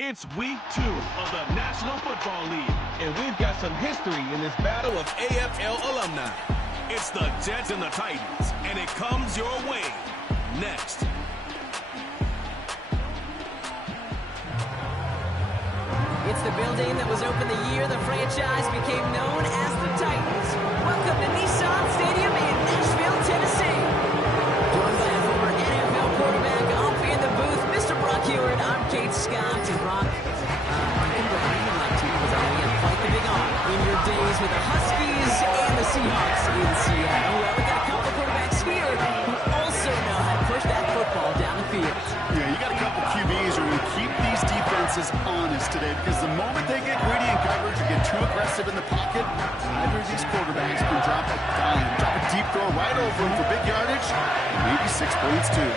It's week 2 of the National Football League, and we've got some history in this battle of AFL alumni. It's the Jets and the Titans, and it comes your way next. It's the building that was opened the year the franchise became known as the Titans. Welcome to Nissan Stadium in Nashville, Tennessee. Joined by a former NFL quarterback, I'll be in the booth, Mr. Brock Hewitt. I'm Kate Scott. And Brock, you can go you like to, because I know you have quite the big arm in your days with the Huskies and the Seahawks in Seattle. Well, we got a couple of quarterbacks here who also know how to push that football down the field. Yeah, you got a couple QBs who are going to keep these defenses honest today, because the moment they get greedy in coverage or get too aggressive in the pocket, either of these quarterbacks can drop a dime, drop a deep throw right over them for big yardage, and maybe 6 points too.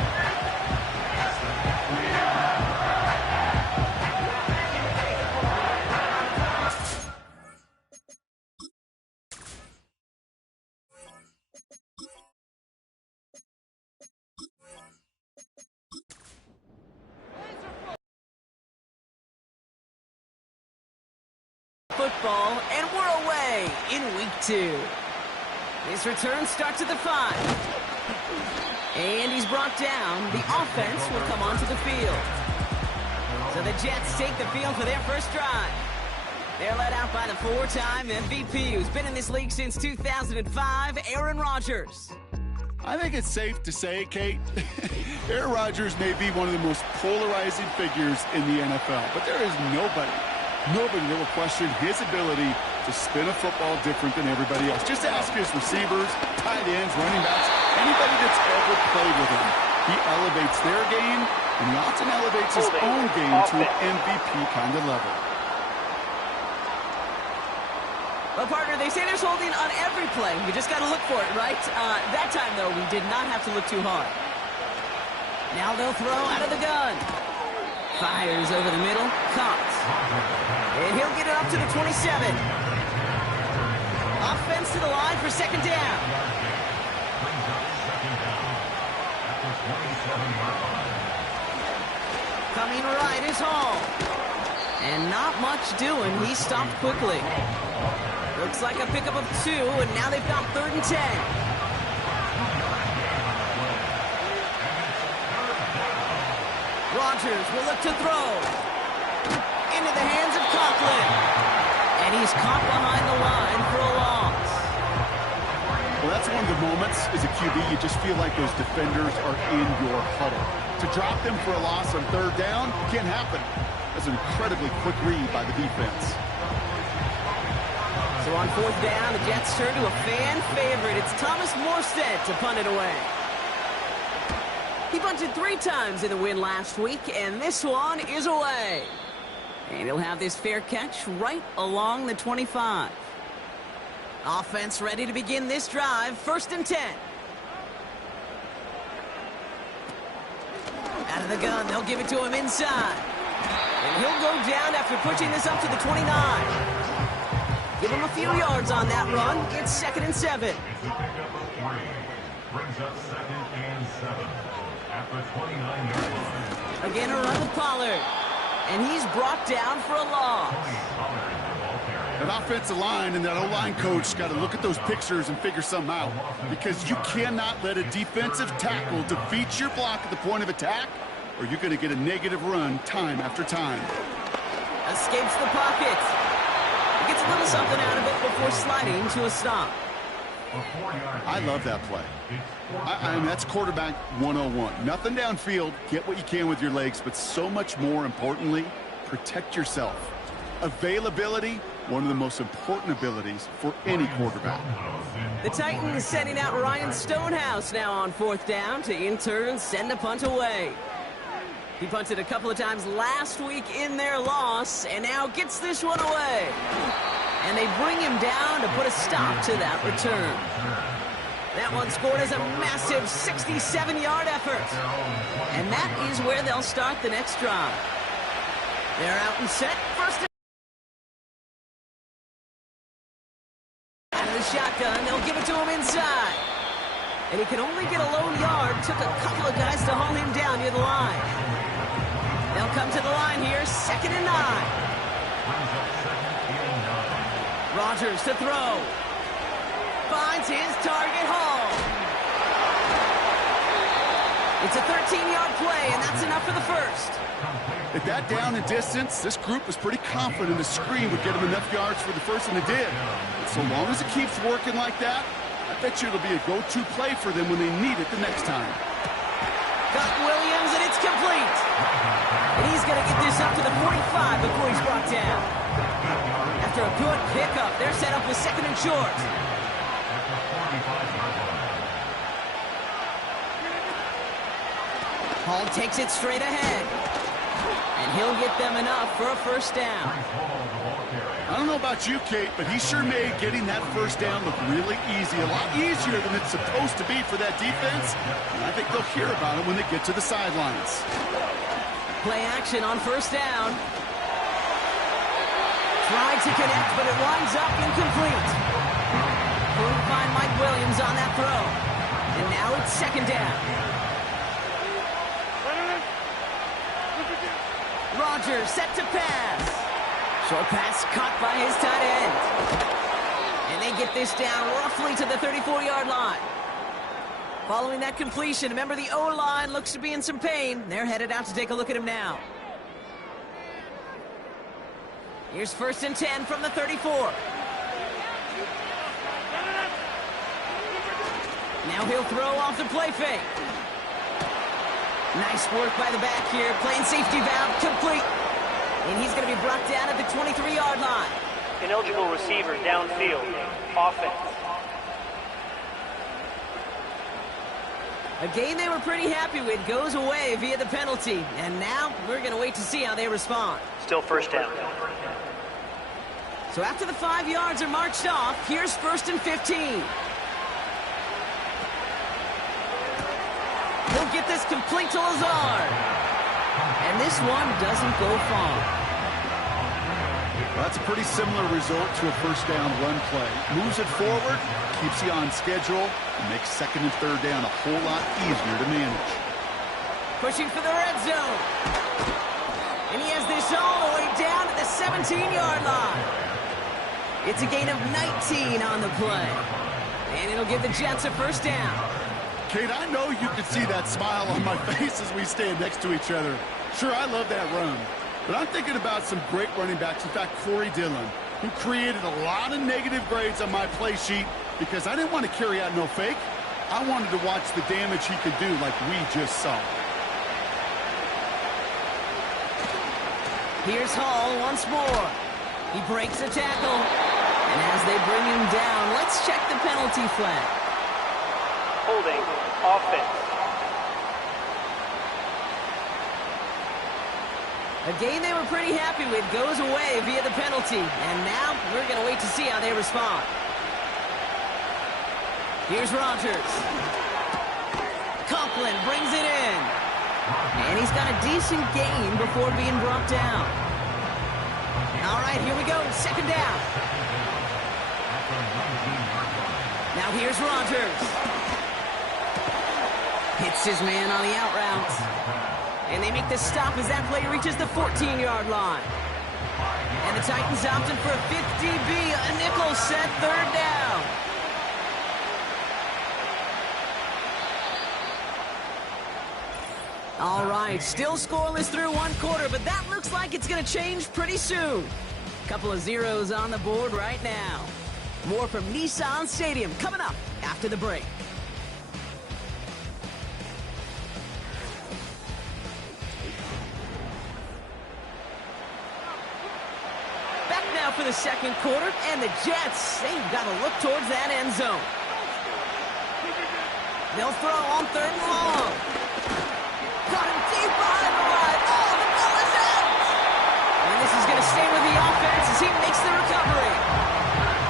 Football, and we're away in week 2. His return starts at the 5. And he's brought down. The offense will come onto the field. So the Jets take the field for their first drive. They're led out by the 4-time MVP who's been in this league since 2005, Aaron Rodgers. I think it's safe to say, Kate, Aaron Rodgers may be one of the most polarizing figures in the NFL, but there is nobody that will question his ability to spin a football different than everybody else. Just ask his receivers, tight ends, running backs, anybody that's ever played with him. He elevates their game, and he often elevates his own game to an MVP kind of level. Well, partner, they say there's holding on every play. You just got to look for it, right? That time, though, we did not have to look too hard. Now they'll throw out of the gun. Fires over the middle, caught. And he'll get it up to the 27. Offense to the line for second down. Coming right is Hall. And not much doing. He stopped quickly. Looks like a pickup of 2, and now they've got 3rd and 10. Rodgers will look to throw. Into the hands of Conklin. And he's caught behind the line for a loss. Well, that's one of the moments as a QB, you just feel like those defenders are in your huddle. To drop them for a loss on 3rd down can't happen. That's an incredibly quick read by the defense. So on 4th down, the Jets turn to a fan favorite. It's Thomas Morstead to punt it away. He punted 3 times in the win last week, and this one is away. And he'll have this fair catch right along the 25. Offense ready to begin this drive. 1st and 10. Out of the gun, they'll give it to him inside. And he'll go down after pushing this up to the 29. Give him a few yards on that run. It's 2nd and 7. Again, a run with Pollard. And he's brought down for a loss. That offensive line and that O-line coach got to look at those pictures and figure something out, because you cannot let a defensive tackle defeat your block at the point of attack, or you're going to get a negative run time after time. Escapes the pocket. He gets a little something out of it before sliding to a stop. I love that play. I mean, that's quarterback 101. Nothing downfield, get what you can with your legs, but so much more importantly, protect yourself. Availability, one of the most important abilities for any quarterback. The Titans sending out Ryan Stonehouse now on 4th down to in turn send a punt away. He punted a couple of times last week in their loss, and now gets this one away. And they bring him down to put a stop to that return. That one scored as a massive 67-yard effort. And that is where they'll start the next drive. They're out and set. First out of the shotgun, they'll give it to him inside. And he can only get a lone yard. Took a couple of guys to haul him down near the line. They'll come to the line here, 2nd and 9. Rodgers to throw. Finds his target, Hall. It's a 13-yard play, and that's enough for the first. At that down and distance, this group was pretty confident the screen would get them enough yards for the first, and it did. And so long as it keeps working like that, I bet you it'll be a go-to play for them when they need it the next time. Got Williams, and it's complete. And he's going to get this up to the 45 before he's brought down. After a good pickup, they're set up with 2nd and short. Hall takes it straight ahead. And he'll get them enough for a first down. I don't know about you, Kate, but he sure made getting that first down look really easy. A lot easier than it's supposed to be for that defense. And I think they'll hear about it when they get to the sidelines. Play action on first down. Tried to connect, but it winds up incomplete. Couldn't find Mike Williams on that throw. And now it's 2nd down. Rodgers set to pass. Short pass caught by his tight end. And they get this down roughly to the 34-yard line. Following that completion, remember the O-line looks to be in some pain. They're headed out to take a look at him now. Here's 1st and 10 from the 34. Now he'll throw off the play fake. Nice work by the back here. Playing safety valve complete. And he's going to be brought down at the 23-yard line. Ineligible receiver downfield. Offense. A game they were pretty happy with goes away via the penalty. And now we're going to wait to see how they respond. Still first down. So after the 5 yards are marched off, here's 1st and 15. He'll get this complete to Lazard. And this one doesn't go far. Well, that's a pretty similar result to a first down run play. Moves it forward, keeps you on schedule, and makes 2nd and 3rd down a whole lot easier to manage. Pushing for the red zone. And he has this all the way down to the 17-yard line. It's a gain of 19 on the play. And it'll give the Jets a first down. Kate, I know you can see that smile on my face as we stand next to each other. Sure, I love that run. But I'm thinking about some great running backs. In fact, Corey Dillon, who created a lot of negative grades on my play sheet because I didn't want to carry out no fake. I wanted to watch the damage he could do like we just saw. Here's Hall once more. He breaks a tackle. And as they bring him down, let's check the penalty flag. Holding. Offense. A game they were pretty happy with goes away via the penalty. And now we're going to wait to see how they respond. Here's Rodgers. Conklin brings it in. And he's got a decent gain before being brought down. All right, here we go. 2nd down. Now here's Rodgers. Hits his man on the out route. And they make the stop as that play reaches the 14-yard line. And the Titans opted for a 50B, a nickel set 3rd down. All right, still scoreless through 1 quarter, but that looks like it's going to change pretty soon. Couple of zeros on the board right now. More from Nissan Stadium coming up after the break. Back now for the 2nd quarter, and the Jets, they've got to look towards that end zone. They'll throw on 3rd and long. Got him deep behind the line. Oh, the ball is out! And this is going to stay with the offense as he makes the recovery.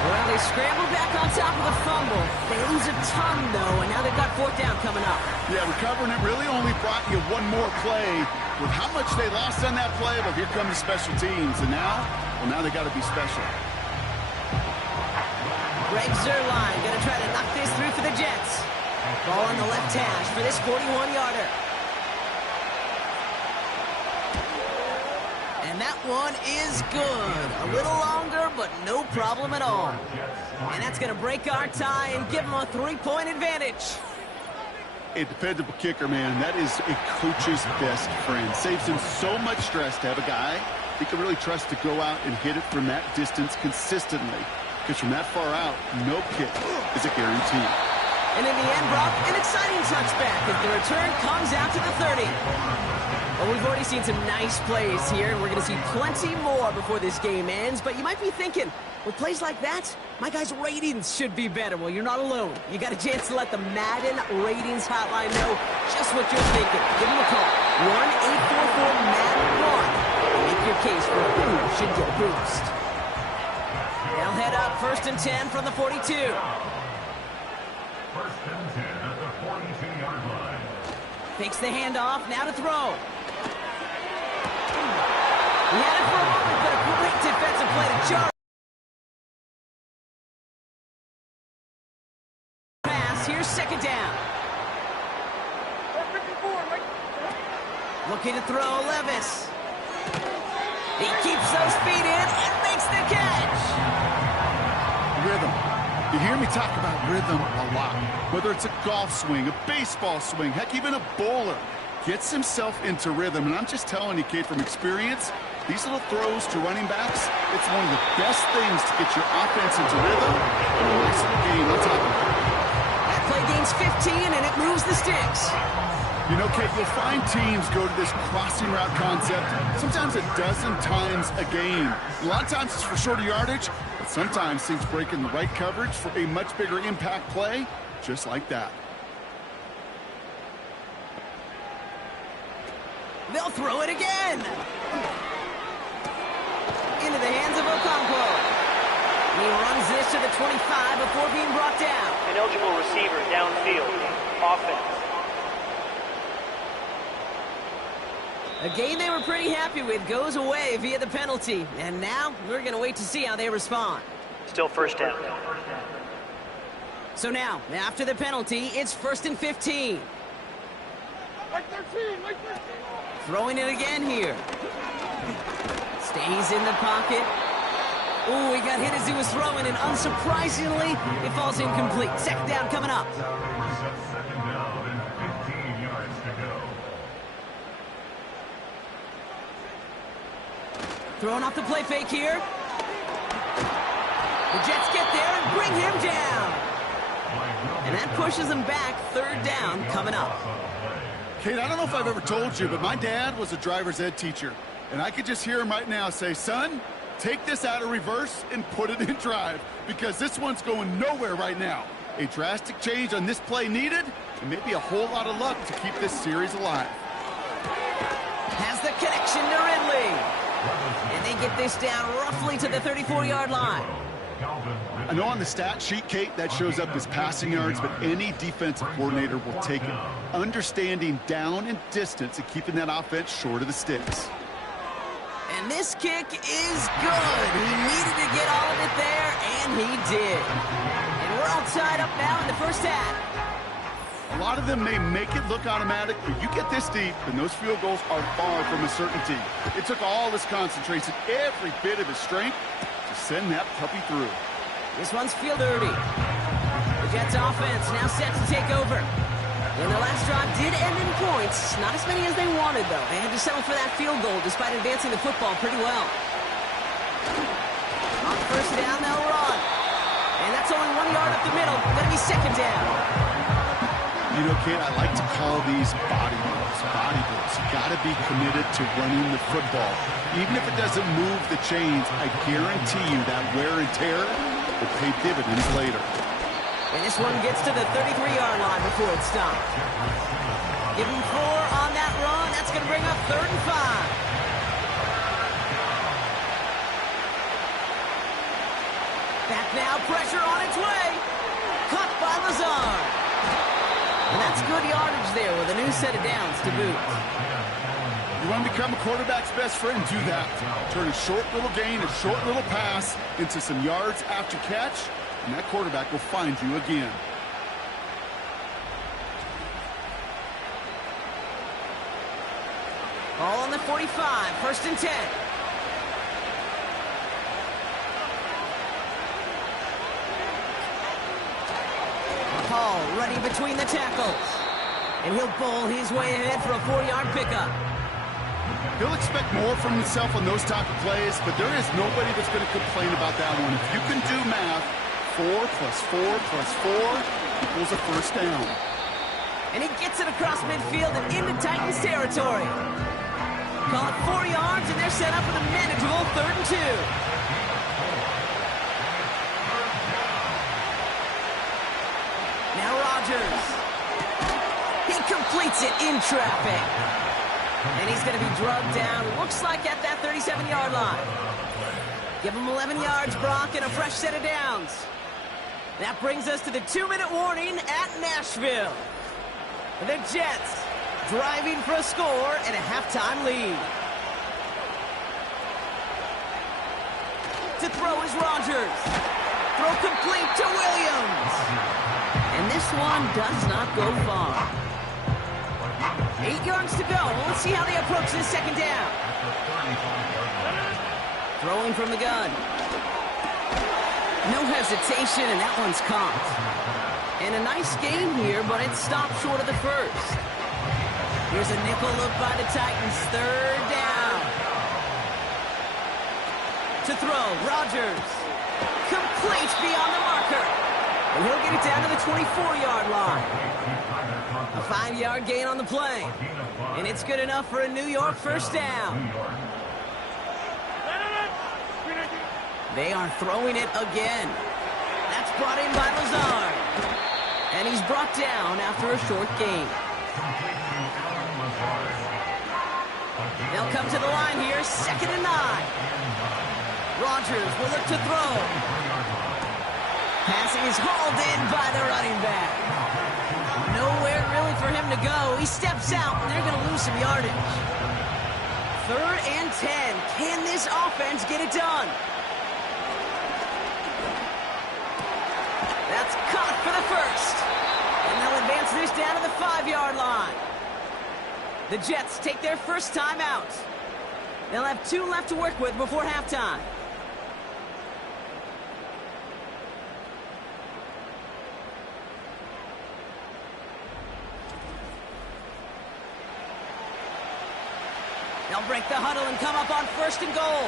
Well, they scramble back on top of the fumble. They lose a ton, though, and now they've got 4th down coming up. Yeah, recovering it really only brought you one more play. With how much they lost on that play, well, here comes special teams. And now, well, now they got to be special. Greg Zuerlein going to try to knock this through for the Jets. Ball on the left hash for this 41-yarder. And that one is good. A little longer, but no problem at all. And that's going to break our tie and give them a 3-point advantage. A dependable kicker, man. That is a coach's best friend. Saves him so much stress to have a guy he can really trust to go out and hit it from that distance consistently. Because from that far out, no kick is a guarantee. And in the end, Brock, an exciting touchback as the return comes out to the 30. Well, we've already seen some nice plays here, and we're going to see plenty more before this game ends. But you might be thinking, with plays like that, my guys' ratings should be better. Well, you're not alone. You got a chance to let the Madden ratings hotline know just what you're thinking. Give them a call. 1-844-MADDEN-1. And make your case for who should get a boost. They'll head up 1st and 10 from the 42. 1st and 10 at the 42-yard line. Fakes the handoff, now to throw. He had it for a moment, but a great defensive play to jar. Pass, here's 2nd down. Looking to throw, Levis. He keeps those feet in and makes the catch. Rhythm. You hear me talk about rhythm a lot. Whether it's a golf swing, a baseball swing, heck, even a bowler. Gets himself into rhythm. And I'm just telling you, kid, from experience, these little throws to running backs, it's one of the best things to get your offense into rhythm and a nice little gain on top of it. That play gains 15, and it moves the sticks. You know, Kate, you'll find teams go to this crossing route concept sometimes a dozen times a game. A lot of times it's for shorter yardage, but sometimes things break in the right coverage for a much bigger impact play, just like that. They'll throw it again. Into the hands of Okonkwo. He runs this to the 25 before being brought down. Ineligible receiver downfield. Offense. A game they were pretty happy with goes away via the penalty. And now we're going to wait to see how they respond. Still 1st down. So now, after the penalty, it's 1st and 15. Throwing it again here. Stays in the pocket. Ooh, he got hit as he was throwing, and unsurprisingly, it falls incomplete. 2nd down coming up. 2nd down and 15 yards to go. Throwing off the play fake here. The Jets get there and bring him down. And that pushes him back. 3rd down coming up. Kate, I don't know if I've ever told you, but my dad was a driver's ed teacher. And I could just hear him right now say, son, take this out of reverse and put it in drive, because this one's going nowhere right now. A drastic change on this play needed, and maybe a whole lot of luck to keep this series alive. Has the connection to Ridley. And they get this down roughly to the 34-yard line. I know on the stat sheet, Kate, that shows up as passing yards, but any defensive coordinator will take it. Understanding down and distance and keeping that offense short of the sticks. And this kick is good. He needed to get all of it there, and he did. And we're all tied up now in the 1st half. A lot of them may make it look automatic, but you get this deep, and those field goals are far from a certainty. It took all his concentration, every bit of his strength, to send that puppy through. This one's field dirty. The Jets offense now set to take over. And the last drive did end in points. Not as many as they wanted, though. They had to settle for that field goal despite advancing the football pretty well. On 1st down, they'll run. And that's only 1 yard up the middle. Gonna be 2nd down. You know, Kate, I like to call these body blows. Body blows. You got to be committed to running the football. Even if it doesn't move the chains, I guarantee you that wear and tear will pay dividends later. And this one gets to the 33-yard line before it's stopped. Give him 4 on that run. That's going to bring up 3rd and 5. Back now, pressure on its way. Caught by Lazard. And that's good yardage there with a new set of downs to boot. You want to become a quarterback's best friend? Do that. Turn a short little gain, a short little pass into some yards after catch, and that quarterback will find you again. All on the 45, 1st and 10. Hall running between the tackles. And he'll bowl his way ahead for a 4-yard pickup. He'll expect more from himself on those type of plays, but there is nobody that's going to complain about that one. If you can do math, 4 plus 4 plus 4 equals a first down. And he gets it across midfield and into Titans territory. Call it 4 yards, and they're set up with a manageable 3rd and 2. Now Rodgers. He completes it in traffic. And he's going to be drugged down, looks like at that 37-yard line. Give him 11 yards, Brock, and a fresh set of downs. That brings us to the 2-minute warning at Nashville. The Jets driving for a score and a halftime lead. To throw is Rodgers. Throw complete to Williams. And this one does not go far. 8 yards to go. Let's see how they approach this second down. Throwing from the gun. No hesitation, and that one's caught. And a nice game here, but it stopped short of the first. Here's a nickel look by the Titans. 3rd down. To throw, Rodgers. Complete beyond the marker. And he'll get it down to the 24-yard line. A 5-yard gain on the play. And it's good enough for a New York first down. They are throwing it again. That's brought in by Lazard. And he's brought down after a short gain. They'll come to the line here, 2nd and 9. Rodgers will look to throw. Passing is hauled in by the running back. Nowhere really for him to go. He steps out, and they're going to lose some yardage. 3rd and 10. Can this offense get it done? That's caught for the first. And they'll advance this down to the 5-yard line. The Jets take their first time out. They'll have 2 left to work with before halftime. They'll break the huddle and come up on 1st and goal.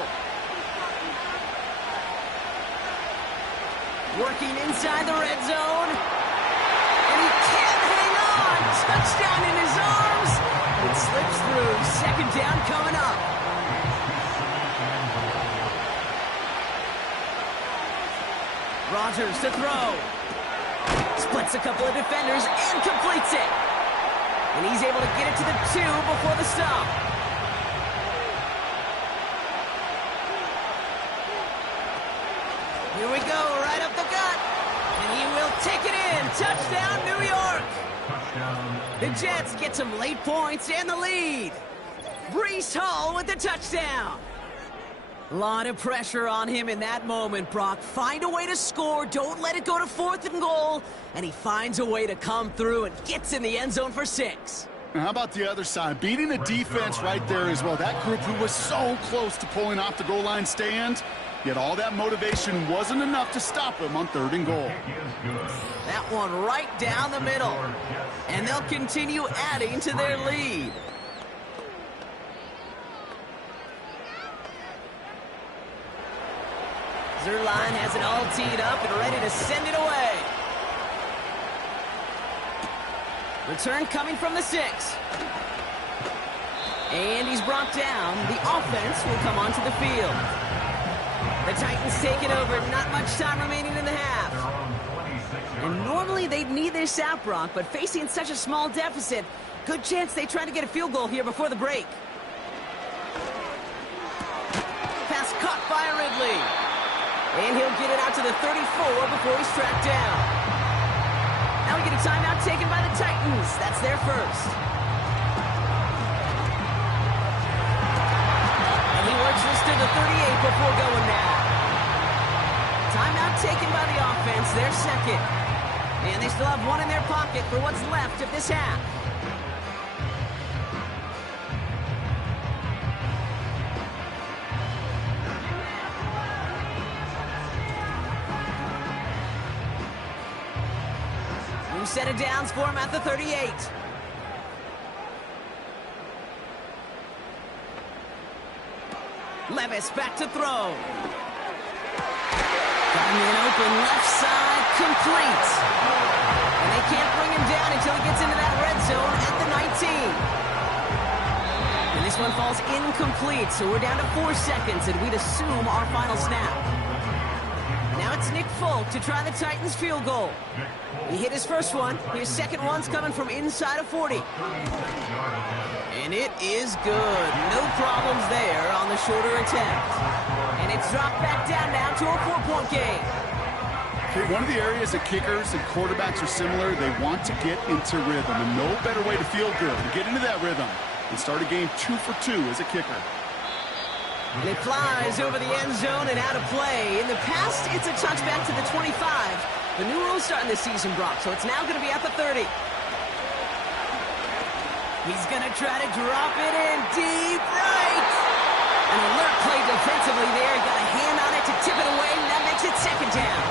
Working inside the red zone. And he can't hang on. Touchdown in his arms. It slips through. 2nd down coming up. Rodgers to throw. Splits a couple of defenders and completes it. And he's able to get it to the 2 before the stop. Here we go, right up the gut. And he will take it in. Touchdown, New York. The Jets get some late points and the lead. Breece Hall with the touchdown. A lot of pressure on him in that moment, Brock. Find a way to score. Don't let it go to 4th and goal. And he finds a way to come through and gets in the end zone for 6. Now, how about the other side? Beating a defense right there as well. That group who was so close to pulling off the goal line stand. Yet all that motivation wasn't enough to stop him on 3rd and goal. That one right down the middle. And they'll continue adding to their lead. Zerline has it all teed up and ready to send it away. Return coming from the 6. And he's brought down. The offense will come onto the field. The Titans take it over. Not much time remaining in the half. And normally they'd need this out, Brock, but facing such a small deficit, good chance they try to get a field goal here before the break. Pass caught by Ridley. And he'll get it out to the 34 before he's tracked down. Now we get a timeout taken by the Titans. That's their first. And he works this to the 38 before going now. Timeout taken by the offense, their second. And they still have one in their pocket for what's left of this half. set of downs for him at the 38. Levis back to throw. Got him in open, left side, complete. And they can't bring him down until he gets into that red zone at the 19. And this one falls incomplete, so we're down to 4 seconds, and we'd assume our final snap. Now it's Nick Folk to try the Titans field goal. He hit his first one. His second one's coming from inside of 40. And it is good. No problems there on the shorter attempt. And it's dropped back down now to a 4-point game. Okay, one of the areas that kickers and quarterbacks are similar, they want to get into rhythm. And no better way to feel good, to get into that rhythm, and start a game 2 for 2 as a kicker. And it flies over the end zone and out of play. In the past, it's a touchback to the 25. The new rules starting this season, Brock, so it's now going to be at the 30. He's going to try to drop it in deep right. An alert play defensively there. Got a hand on it to tip it away, and that makes it second down.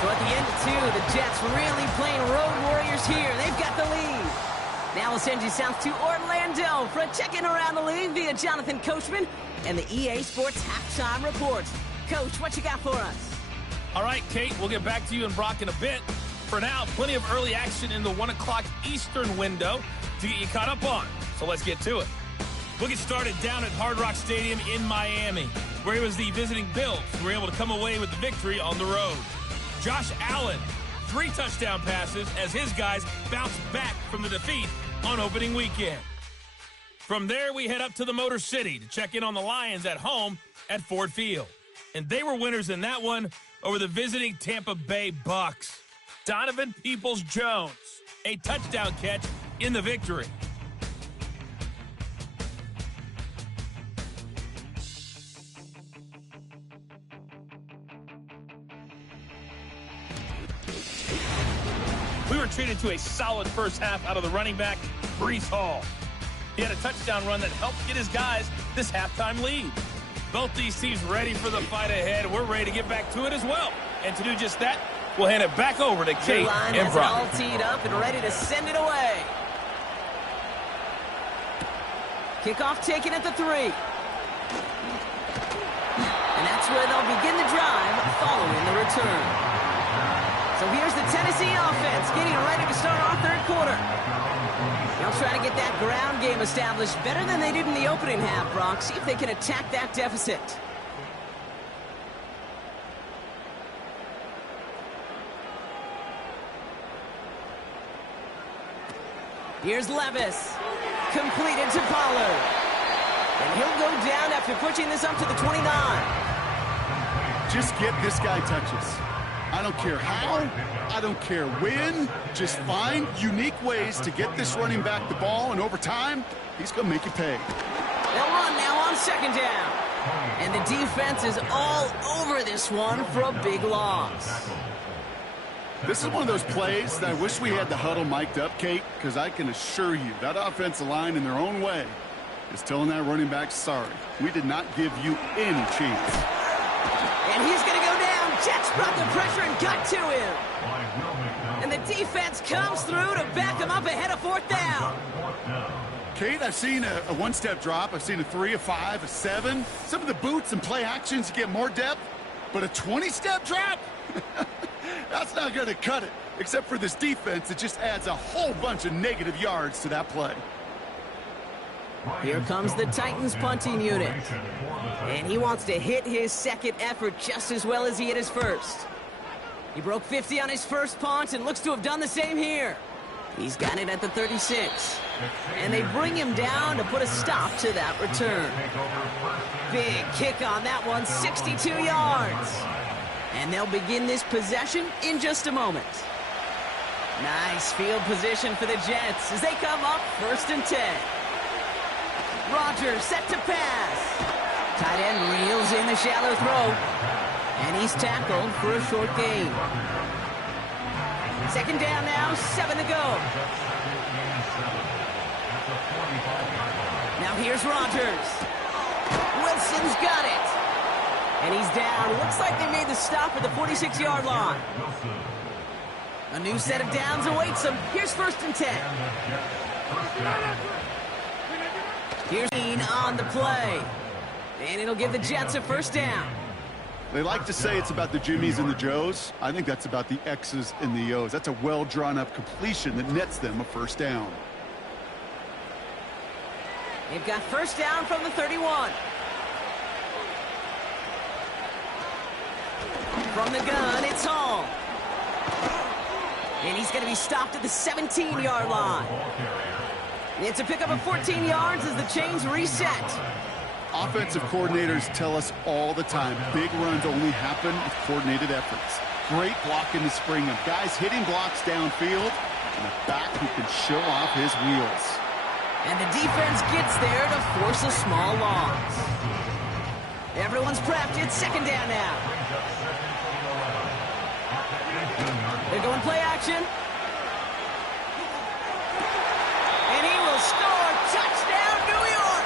So at the end of 2, the Jets really playing road warriors here. They've got the lead. Now we'll send you south to Orlando for a check-in around the league via Jonathan Coachman and the EA Sports Halftime Report. Coach, what you got for us? All right, Kate, we'll get back to you and Brock in a bit. For now, plenty of early action in the 1 o'clock Eastern window to get you caught up on. So let's get to it. We'll get started down at Hard Rock Stadium in Miami, where it was the visiting Bills who were able to come away with the victory on the road. Josh Allen, 3 touchdown passes as his guys bounced back from the defeat on opening weekend. From there, we head up to the Motor City to check in on the Lions at home at Ford Field. And they were winners in that one over the visiting Tampa Bay Bucks. Donovan Peoples-Jones, a touchdown catch in the victory. We were treated to a solid first half out of the running back, Breece Hall. He had a touchdown run that helped get his guys this halftime lead. Both these teams ready for the fight ahead. We're ready to get back to it as well. And to do just that, we'll hand it back over to Kate and Brock. All teed up and ready to send it away. Kickoff taken at the 3. And that's where they'll begin the drive following the return. So here's the Tennessee offense getting ready to start our third quarter. They'll try to get that ground game established better than they did in the opening half, Brock. See if they can attack that deficit. Here's Levis. Completed to Pollard. And he'll go down after pushing this up to the 29. Just get this guy touches. I don't care how, I don't care when. Just find unique ways to get this running back the ball, and over time, he's going to make you pay. They'll run now on second down. And the defense is all over this one for a big loss. This is one of those plays that I wish we had the huddle mic'd up, Kate, because I can assure you that offensive line in their own way is telling that running back, sorry, we did not give you any chance. And he's going to go down. Jets brought the pressure and got to him. And the defense comes through to back him up ahead of 4th down. Kate, I've seen a one-step drop. I've seen a 3, a 5, a 7. Some of the boots and play actions get more depth, but a 20-step drop? That's not going to cut it, except for this defense. It just adds a whole bunch of negative yards to that play. Here comes the Titans punting unit. And he wants to hit his second effort just as well as he hit his first. He broke 50 on his first punt and looks to have done the same here. He's got it at the 36. And they bring him down to put a stop to that return. Big kick on that one, 62 yards. And they'll begin this possession in just a moment. Nice field position for the Jets as they come up 1st and 10. Rodgers set to pass. Tight end reels in the shallow throw. And he's tackled for a short gain. Second down now, 7 to go. Now here's Rodgers. Wilson's got it. And he's down. Looks like they made the stop at the 46-yard line. A new set of downs awaits them. Here's 1st and 10. Here's Dean on the play. And it'll give the Jets a 1st down. They like to say it's about the Jimmies and the Joes. I think that's about the X's and the O's. That's a well-drawn-up completion that nets them a 1st down. They've got 1st down from the 31. From the gun, it's Hall. And he's going to be stopped at the 17-yard line. It's a pickup of 14 yards as the chains reset. Offensive coordinators tell us all the time, big runs only happen with coordinated efforts. Great block in the spring of guys hitting blocks downfield and a back who can show off his wheels. And the defense gets there to force a small loss. Everyone's prepped. It's 2nd down now. They're going play action. And he will score. Touchdown, New York!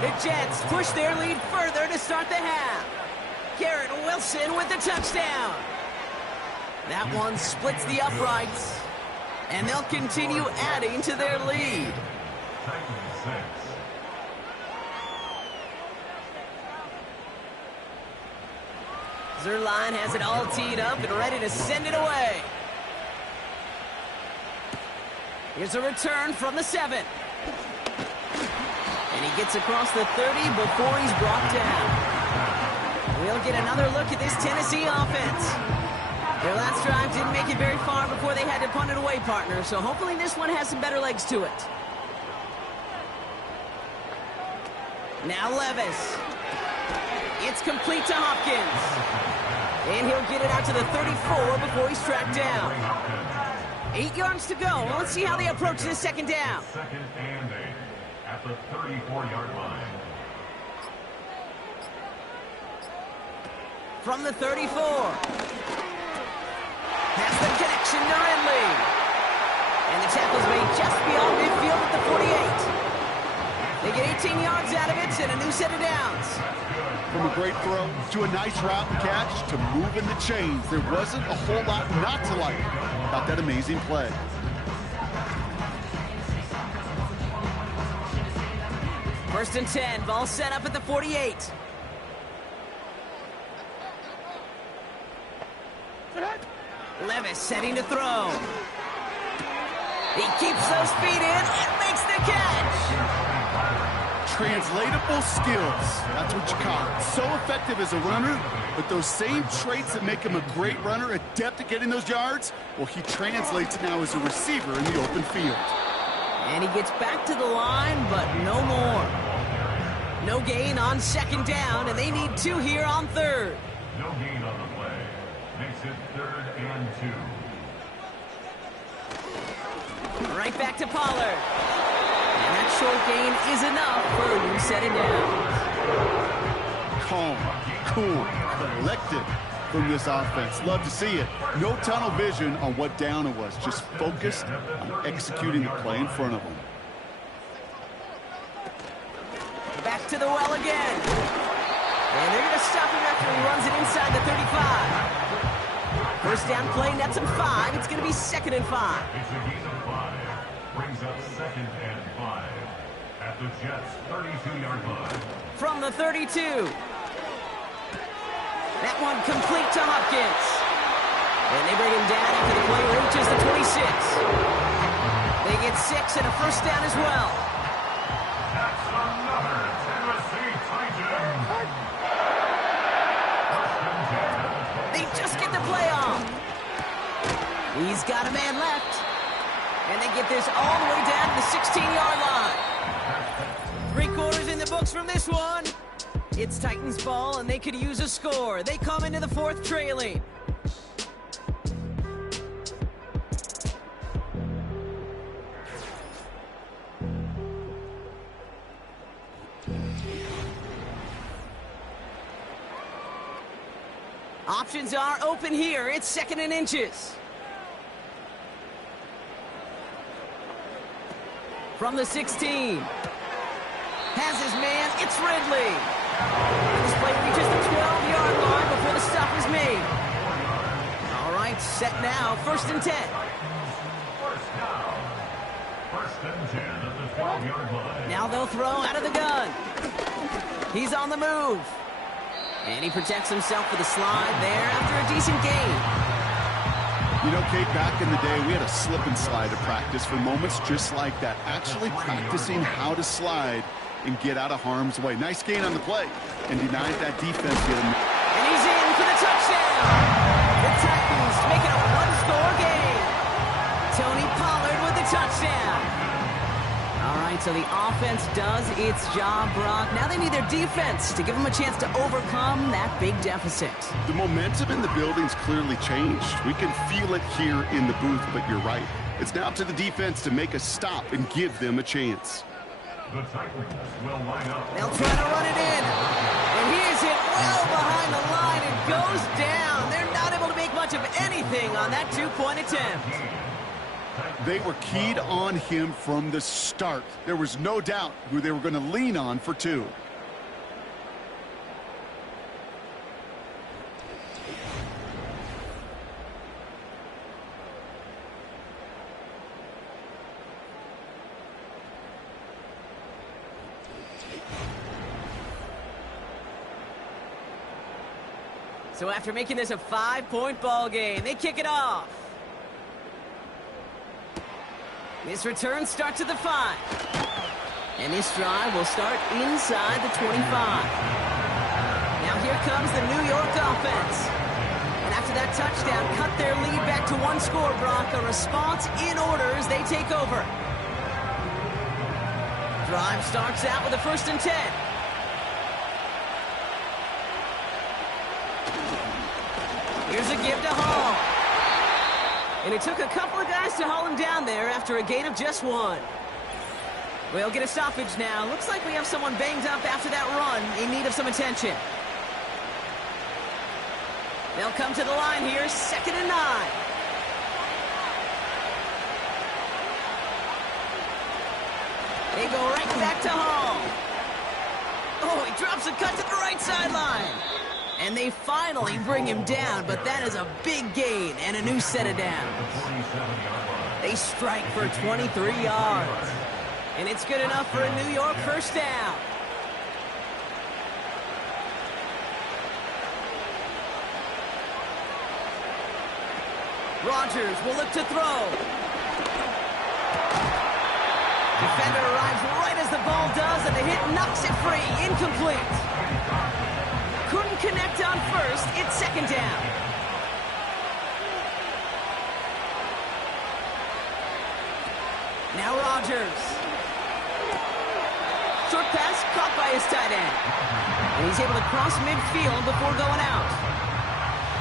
The Jets push their lead further to start the half. Garrett Wilson with the touchdown. That one splits the uprights. And they'll continue adding to their lead. Zerline has it all teed up and ready to send it away. Here's a return from the 7. And he gets across the 30 before he's brought down. We'll get another look at this Tennessee offense. Their last drive didn't make it very far before they had to punt it away, partner, so hopefully this one has some better legs to it. Now Levis. It's complete to Hopkins. And he'll get it out to the 34 before he's tracked down. 8 yards to go. Let's see how they approach this 2nd down. 2nd and 8 at the 34-yard line. From the 34. Has the connection to Ridley. And the tackle's made just beyond midfield at the 48. They get 18 yards out of it and a new set of downs. From a great throw to a nice route and catch to moving the chains, there wasn't a whole lot not to like about that amazing play. First and 10, ball set up at the 48. Levis setting to throw. He keeps those feet in and makes the catch. Translatable skills. That's what you call it. So effective as a runner, but those same traits that make him a great runner, adept at getting those yards, well, he translates now as a receiver in the open field. And he gets back to the line, but no more. No gain on 2nd down, and they need 2 here on 3rd. No gain on the play. Makes it 3rd and 2. Right back to Pollard. And that short gain is enough for a new set of downs. Calm, cool, collected from this offense. Love to see it. No tunnel vision on what down it was. Just focused on executing the play in front of them. Back to the well again. And they're going to stop him after he runs it inside the 35. First down play, nets him 5. It's going to be 2nd and 5. It's a gain of 5. Brings up 2nd and 5 at the Jets' 32-yard line. From the 32. That one complete to Hopkins. And they bring him down after the play reaches the 26. They get 6 and a first down as well. That's another Tennessee Titan. They just get the play off. He's got a man left. And they get this all the way down to the 16-yard line. 3 quarters in the books from this one. It's Titans ball, and they could use a score. They come into the 4th trailing. Options are open here. It's 2nd and inches. From the 16. Has his man. It's Ridley. This play reaches the 12-yard line before the stop is made. All right, Set now, 1st and 10. First down. 1st and 10 at the 12-yard line. Now they'll throw out of the gun. He's on the move. And he protects himself with a slide there after a decent gain. You know, Kate, back in the day, we had a slip and slide at practice for moments just like that. Actually practicing how to slide and get out of harm's way. Nice gain on the play and denied that defense getting. And he's in for the touchdown. The Titans make it a one-score game. Tony Pollard with the touchdown. All right, so the offense does its job, Brock. Now they need their defense to give them a chance to overcome that big deficit. The momentum in the building's clearly changed. We can feel it here in the booth, but you're right. It's now to the defense to make a stop and give them a chance. The Titans will line up. They'll try to run it in. And he is hit well behind the line and goes down. They're not able to make much of anything on that two-point attempt. They were keyed on him from the start. There was no doubt who they were going to lean on for two. So after making this a 5-point ball game, they kick it off. This return starts at the 5. And this drive will start inside the 25. Now here comes the New York offense. And after that touchdown, cut their lead back to one score, Brock. A response in order as they take over. Drive starts out with a 1st and 10. Here's a give to Hall. And it took a couple of guys to haul him down there after a gain of just 1. We'll get a stoppage now. Looks like we have someone banged up after that run in need of some attention. They'll come to the line here, 2nd and 9. They go right back to Hall. Oh, he drops a cut to the right sideline. And they finally bring him down, but that is a big gain and a new set of downs. They strike for 23 yards. And it's good enough for a New York 1st down. Rodgers will look to throw. Defender arrives right as the ball does, and the hit knocks it free. Incomplete. Couldn't connect on 1st. It's 2nd down. Now Rodgers. Short pass caught by his tight end. And he's able to cross midfield before going out.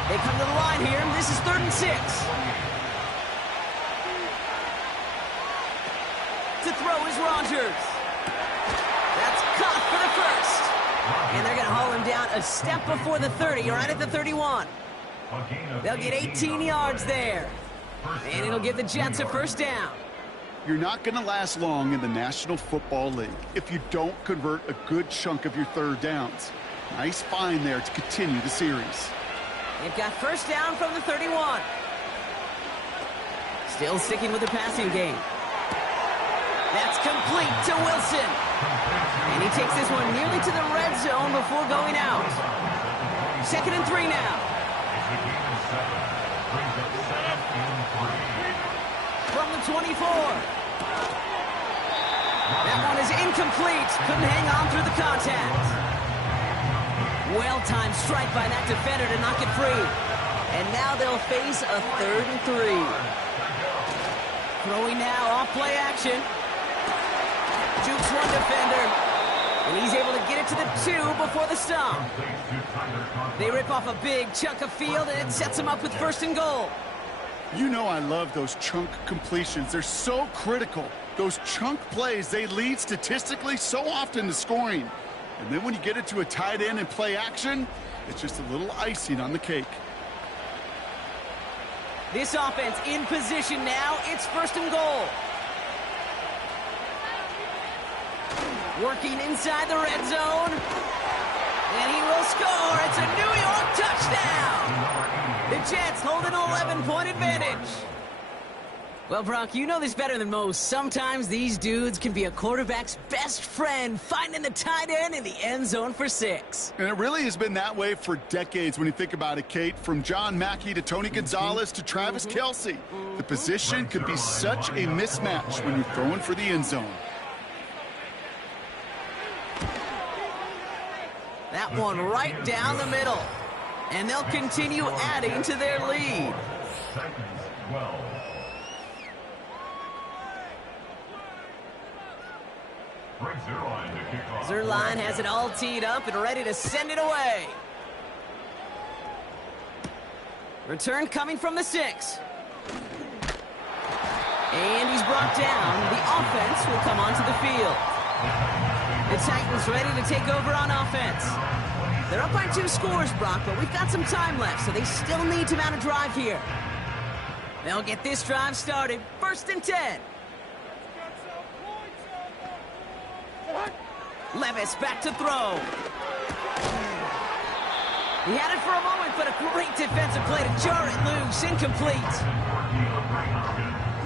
They come to the line here. This is 3rd and 6. To throw is Rodgers. That's caught for the 1st. And they're going to haul him down a step before the 30, right at the 31. They'll get 18 yards there. And it'll give the Jets a 1st down. You're not going to last long in the National Football League if you don't convert a good chunk of your 3rd downs. Nice find there to continue the series. They've got 1st down from the 31. Still sticking with the passing game. That's complete to Wilson. And he takes this one nearly to the red zone before going out. 2nd and 3 now. From the 24. That one is incomplete. Couldn't hang on through the contact. Well-timed strike by that defender to knock it free. And now they'll face a 3rd and 3. Throwing now off play action. Jukes one defender. And he's able to get it to the 2 before the stop. They rip off a big chunk of field, and it sets them up with 1st and goal. You know I love those chunk completions. They're so critical. Those chunk plays, they lead statistically so often to scoring. And then when you get it to a tight end and play action, it's just a little icing on the cake. This offense in position now. It's 1st and goal. Working inside the red zone. And he will score. It's a New York touchdown. The Jets hold an 11-point advantage. Well, Brock, you know this better than most. Sometimes these dudes can be a quarterback's best friend, finding the tight end in the end zone for 6. And it really has been that way for decades when you think about it, Kate. From John Mackey to Tony Gonzalez to Travis Kelce. The position can be such a mismatch when you're throwing for the end zone. That one right down the middle. And they'll continue adding to their lead. Titans 12. Zerline has it all teed up and ready to send it away. Return coming from the 6. And he's brought down. The offense will come onto the field. The Titans ready to take over on offense. They're up by 2 scores, Brock, but we've got some time left, so they still need to mount a drive here. They'll get this drive started. 1st and 10. Levis back to throw. He had it for a moment, but a great defensive play to jar it loose. Incomplete.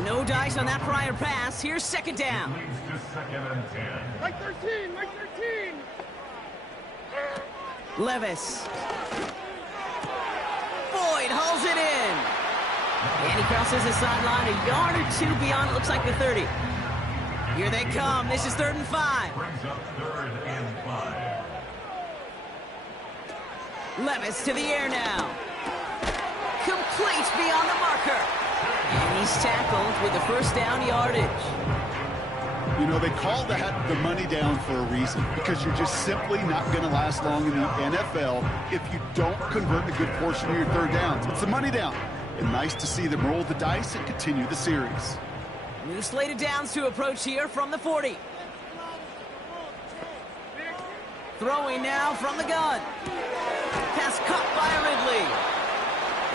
No dice on that prior pass. Here's 2nd down. Mike 13, Mike 13. Levis. Boyd hauls it in. And he crosses the sideline a yard or 2 beyond, it looks like the 30. Here they come. This is 3rd and 5. Brings up 3rd and 5. Levis to the air now. Complete beyond the marker. And he's tackled with the 1st down yardage. You know, they call that the money down for a reason, because you're just simply not going to last long in the NFL if you don't convert a good portion of your 3rd downs. It's the money down. And nice to see them roll the dice and continue the series. New slated downs to approach here from the 40. Throwing now from the gun. Pass caught by Ridley.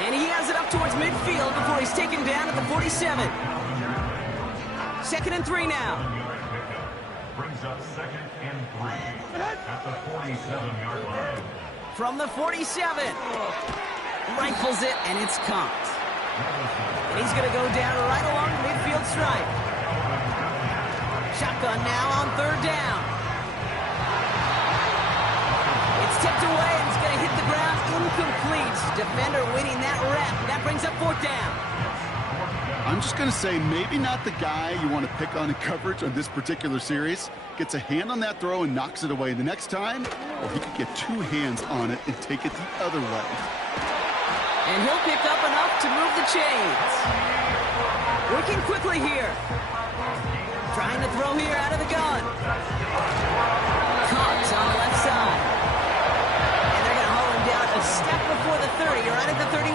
And he has it up towards midfield before he's taken down at the 47. 2nd and 3 now. Brings up 2nd and 3 at the 47-yard line. From the 47. Rifles it, and it's caught. And he's going to go down right along the midfield stripe. Shotgun now on 3rd down. It's tipped away, and it's going to hit the ground incomplete. Defender winning that rep. That brings up 4th down. I'm just going to say maybe not the guy you want to pick on in coverage on this particular series. Gets a hand on that throw and knocks it away. The next time, well, he could get 2 hands on it and take it the other way. And he'll pick up enough to move the chains. Working quickly here. Trying to throw here out of the gun. Caught on the left side. And they're going to haul him down a step before the 30, right at the 31.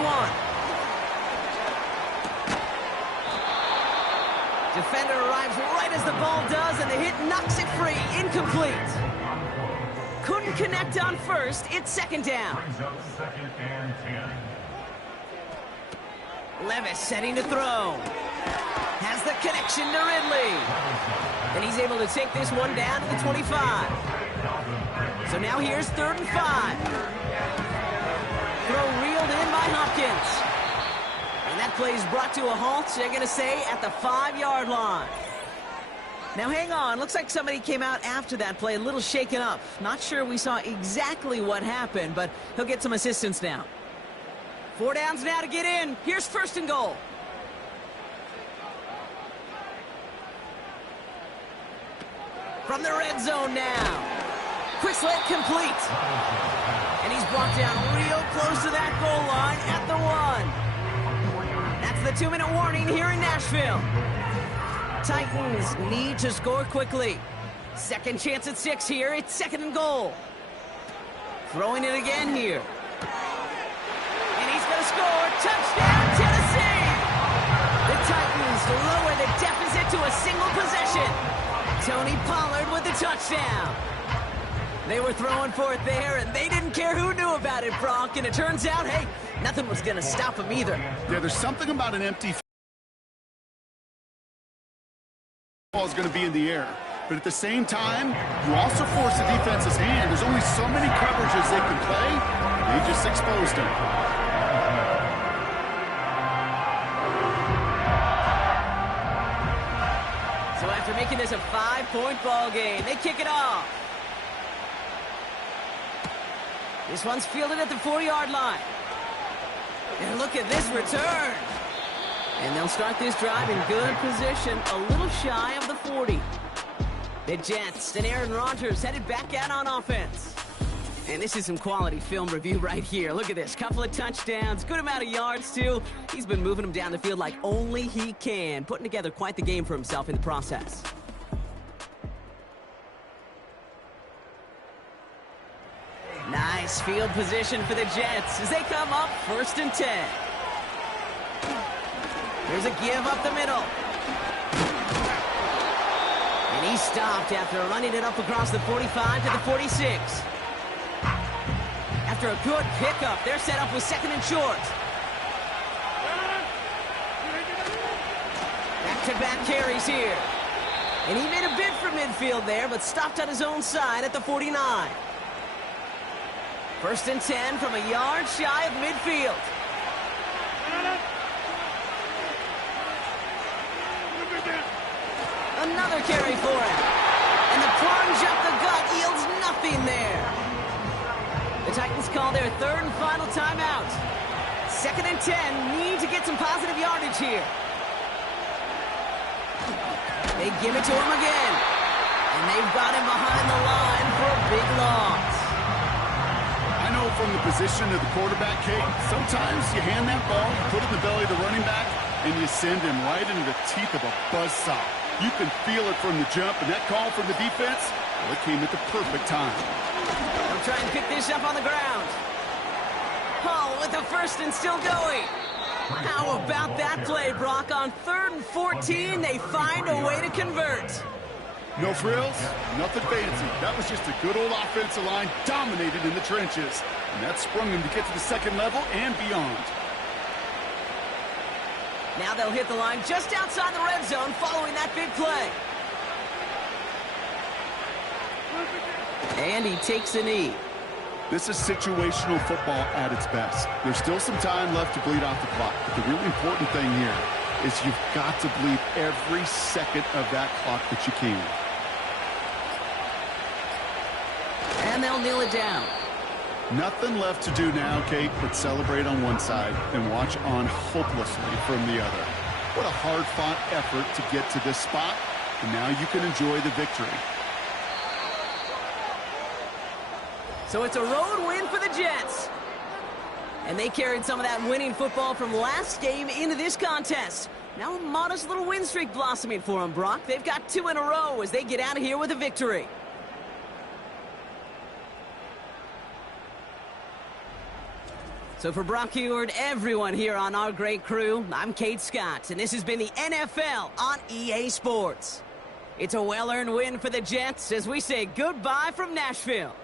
Defender arrives right as the ball does, and the hit knocks it free. Incomplete. Couldn't connect on 1st. It's 2nd down. Brings up 2nd and 10. Levis setting to throw. Has the connection to Ridley. And he's able to take this one down to the 25. So now here's 3rd and 5. Throw reeled in by Hopkins. And that play is brought to a halt, they're going to say, at the 5-yard line. Now hang on, looks like somebody came out after that play a little shaken up. Not sure we saw exactly what happened, but he'll get some assistance now. 4 downs now to get in. Here's 1st and goal. From the red zone now. Quick slant complete. And he's brought down real close to that goal line at the 1. That's the 2-minute warning here in Nashville. Titans need to score quickly. 2nd chance at 6 here. It's 2nd and goal. Throwing it again here. And he's going to score. Touchdown, Tennessee! The Titans lower the deficit to a single possession. Tony Pollard with the touchdown. They were throwing for it there, and they didn't care who knew about it, Brock. And it turns out, hey, nothing was going to stop him either. Yeah, there's something about an empty ball is going to be in the air. But at the same time, you also force the defense's hand. There's only so many coverages they can play. They just exposed him. After making this a 5-point ball game, they kick it off. This one's fielded at the 4-yard line. And look at this return. And they'll start this drive in good position, a little shy of the 40. The Jets and Aaron Rodgers headed back out on offense. And this is some quality film review right here. Look at this. Couple of touchdowns, good amount of yards, too. He's been moving them down the field like only he can, putting together quite the game for himself in the process. Nice field position for the Jets as they come up 1st and 10. There's a give up the middle. And he stopped after running it up across the 45 to the 46. After a good pickup, they're set up with 2nd and short. Back-to-back carries here. And he made a bid for midfield there, but stopped on his own side at the 49. 1st and 10 from a yard shy of midfield. Another carry for him. And the plunge up the gut yields nothing there. The Titans call their 3rd and final timeout. 2nd and 10, need to get some positive yardage here. They give it to him again. And they've got him behind the line for a big loss. I know from the position of the quarterback, Kate, sometimes you hand that ball, you put it in the belly of the running back, and you send him right into the teeth of a buzzsaw. You can feel it from the jump, and that call from the defense, well, it came at the perfect time. They'll try and pick this up on the ground. Hall with the 1st and still going. How about that play, Brock? On 3rd and 14, they find a way to convert. No frills, nothing fancy. That was just a good old offensive line dominated in the trenches. And that sprung them to get to the 2nd level and beyond. Now they'll hit the line just outside the red zone following that big play. And he takes a knee. This is situational football at its best. There's still some time left to bleed off the clock. But the really important thing here is you've got to bleed every second of that clock that you can. And they'll kneel it down. Nothing left to do now, Kate, but celebrate on one side and watch on hopelessly from the other. What a hard-fought effort to get to this spot, and now you can enjoy the victory. So it's a road win for the Jets. And they carried some of that winning football from last game into this contest. Now a modest little win streak blossoming for them, Brock. They've got 2 in a row as they get out of here with a victory. So for Brock Heward, everyone here on our great crew, I'm Kate Scott, and this has been the NFL on EA Sports. It's a well-earned win for the Jets as we say goodbye from Nashville.